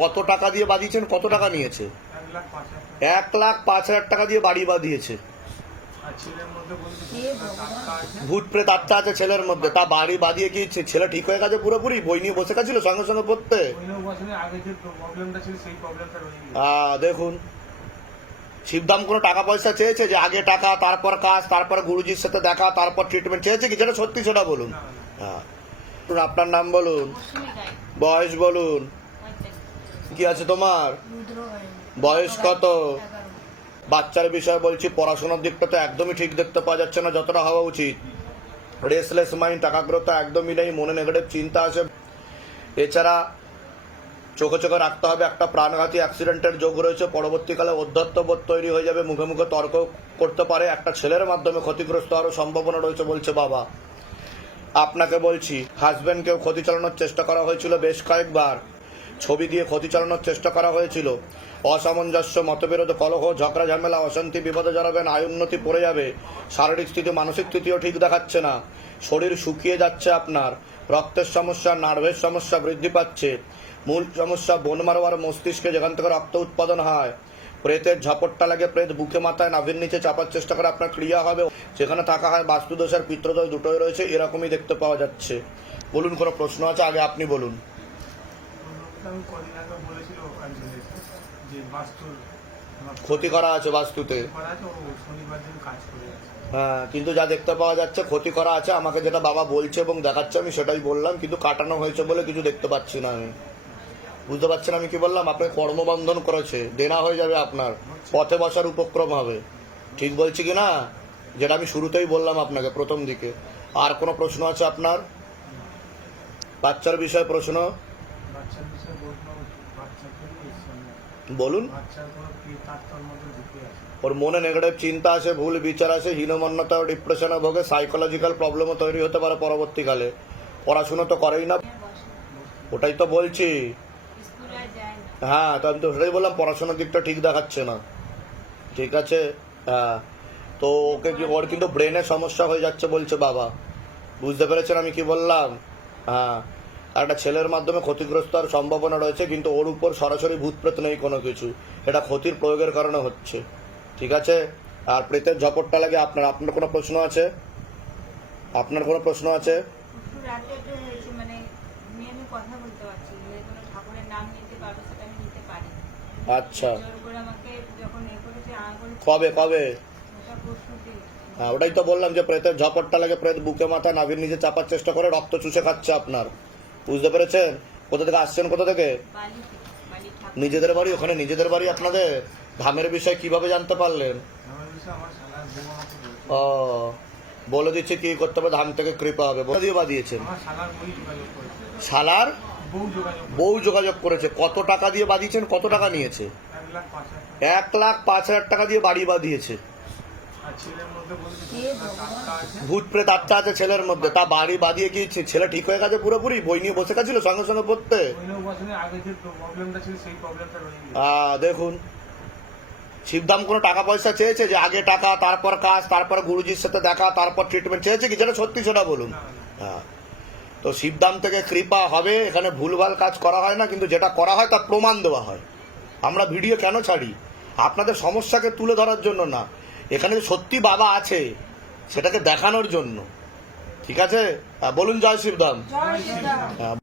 কত টাকা দিয়ে বাঁধিয়েছেন, কত টাকা নিয়েছে? 1,05,000 টাকা দিয়ে বাড়ি বাঁধিয়েছে। ভূত প্রেত আত্মা আছে ছেলের মধ্যে, তা বাড়ি বাঁধিয়ে কি ছেলে ঠিক হয়ে গেছে পুরোপুরি? বই নিয়ে বসে গেছিল সঙ্গে সঙ্গে পড়তে? দেখুন, শিবধাম কোনো টাকা পয়সা চেয়েছে যে আগে টাকা তারপর কাজ তারপর গুরুজির সাথে দেখা তারপর ট্রিটমেন্ট চেয়েছে কি? যেটা সত্যি সেটা বলুন। আপনার নাম বলুন, বয়স বলুন, কি আছে তোমার, বয়স কত? বাচ্চার বিষয় বলছি, পড়াশোনার দিকটা তো একদমই ঠিক দেখতে পাওয়া যাচ্ছে না যতটা হওয়া উচিত। রেসলেস মাইন্ড, টাকাগ্রতা একদমই নেই, মনে নেগেটিভ চিন্তা আছে। এছাড়া চোখে চোখে রাখতে হবে একটা প্রাণঘাতী অ্যাক্সিডেন্টের যোগ রয়েছে, পরবর্তীকালে অধ্যত্ববোধ তৈরি হয়ে যাবে, মুখে মুখে তর্ক করতে পারে, একটা ছেলের মাধ্যমে ক্ষতিগ্রস্ত হওয়ার সম্ভাবনা রয়েছে বলছে বাবা। আপনাকে বলছি, হাজব্যান্ডকেও ক্ষতি চালানোর চেষ্টা করা হয়েছিল বেশ কয়েকবার, ছবি দিয়ে ক্ষতি চালানোর চেষ্টা করা হয়েছিল। অসামঞ্জস্য, মতবিরোধ, কলহ, ঝগড়া ঝামেলা, অশান্তি, বিপদে জড়াবেন, আয় উন্নতি পড়ে যাবে। শারীরিক স্থিতি, মানসিক স্থিতিও ঠিক দেখাচ্ছে না। শরীর শুকিয়ে যাচ্ছে আপনার, রক্তের সমস্যা, নার্ভের সমস্যা বৃদ্ধি পাচ্ছে। মূল সমস্যা বোন মারো আর মস্তিষ্কে, যেখান থেকে রক্ত উৎপাদন হয়। প্রেতের ঝাপটটা লাগে, প্রেত বুকে মাথায় নাভির নিচে চাপার চেষ্টা করে, আপনার ক্রিয়া হবে। যেখানে থাকা হয় বাস্তুদোষ আর পিতৃদোষ দুটোই রয়েছে, এরকমই দেখতে পাওয়া যাচ্ছে। বলুন, কোনো প্রশ্ন আছে? আগে আপনি বলুন। ক্ষতি করা আছে বাস্তুতে, হ্যাঁ, কিন্তু যা দেখতে পাওয়া যাচ্ছে ক্ষতি করা আছে। আমাকে যেটা বাবা বলছে এবং দেখাচ্ছে আমি সেটাই বললাম, কিন্তু কাটানো হয়েছে বলে কিছু দেখতে পাচ্ছি না আমি। বুঝতে পারছেন আমি কি বললাম? আপনি কর্মবন্ধন করেছে, দেনা হয়ে যাবে, আপনার পথে বসার উপক্রম হবে। ঠিক বলছি কি না? যেটা আমি শুরুতেই বললাম আপনাকে প্রথম দিকে। আর কোনো প্রশ্ন আছে আপনার? বাচ্চার বিষয়ে প্রশ্ন বলুন। ওর মনে নেগেটিভ চিন্তা আছে, ভুল বিচার আছে, হীনমন্যতা ও ডিপ্রেশনে ভোগে, সাইকোলজিক্যাল প্রবলেমও তৈরি হতে পারে পরবর্তীকালে। পড়াশুনো তো করেই না, ওটাই তো বলছি। হ্যাঁ, তো আমি তো সেটাই বললাম, পড়াশোনার দিকটা ঠিক দেখাচ্ছে না। ঠিক আছে, হ্যাঁ, তো ওকে কি, ওর কিন্তু ব্রেনের সমস্যা হয়ে যাচ্ছে বলছে বাবা। বুঝতে পেরেছেন আমি কি বললাম? হ্যাঁ, একটা ছেলের মাধ্যমে ক্ষতিগ্রস্ত হওয়ার সম্ভাবনা রয়েছে, কিন্তু ওর উপর সরাসরি ভূত প্রেত নেই কোনো কিছু, এটা ক্ষতির প্রয়োগের কারণে হচ্ছে। ঠিক আছে, আর প্রেতের ঝপটটা লাগে আপনার। আপনার কোনো প্রশ্ন আছে? আপনার কোনো প্রশ্ন আছে? আচ্ছা, কবে কবে? হ্যাঁ, ওটাই তো বললাম যে প্রেতের ঝপটটা লাগে, প্রেত বুকে মাথা নাভির নিচে চাপার চেষ্টা করে, রক্ত চুষে খাচ্ছে আপনার। বুঝতে পেরেছেন? কোথা থেকে আসছেন? কোথা থেকে? নিজেদের বাড়ি? ওখানে নিজেদের বাড়ি আপনাদের? ধামের বিষয় কিভাবে জানতে পারলেন? ও, বলে দিচ্ছি কি করতে হবে, ধাম থেকে কৃপা হবে। বলে দিয়ে বাঁধিয়েছেন? শালার বউ যোগাযোগ করেছে। কত টাকা দিয়ে বাঁধিয়েছেন, কত টাকা নিয়েছে? 1,05,000 টাকা দিয়ে বাড়ি বাঁধিয়েছে। ভূত প্রেত আত্মা আছে ছেলের মধ্যে, তা বাড়ি বাঁধিয়ে কি ছেলে ঠিক হয়ে গেছে পুরোপুরি? বই নিয়ে বসে গেছিল সঙ্গে সঙ্গে পড়তে? দেখুন, শিবধাম কোনো টাকা পয়সা চেয়েছে যে আগে টাকা তারপর কাজ তারপর গুরুজির সাথে দেখা তারপর ট্রিটমেন্ট চেয়েছে কি? যেটা সত্যি সেটা বলুন। হ্যাঁ, তো শিবধাম থেকে কৃপা হবে। এখানে ভুলভাল কাজ করা হয় না, কিন্তু যেটা করা হয় তা প্রমাণ দেওয়া হয়। আমরা ভিডিও কেন ছাড়ি? আপনাদের সমস্যাকে তুলে ধরার জন্য না, এখানে সত্যি বাবা আছে সেটাকে দেখানোর জন্য। ঠিক আছে, বলুন জয় শিবধাম।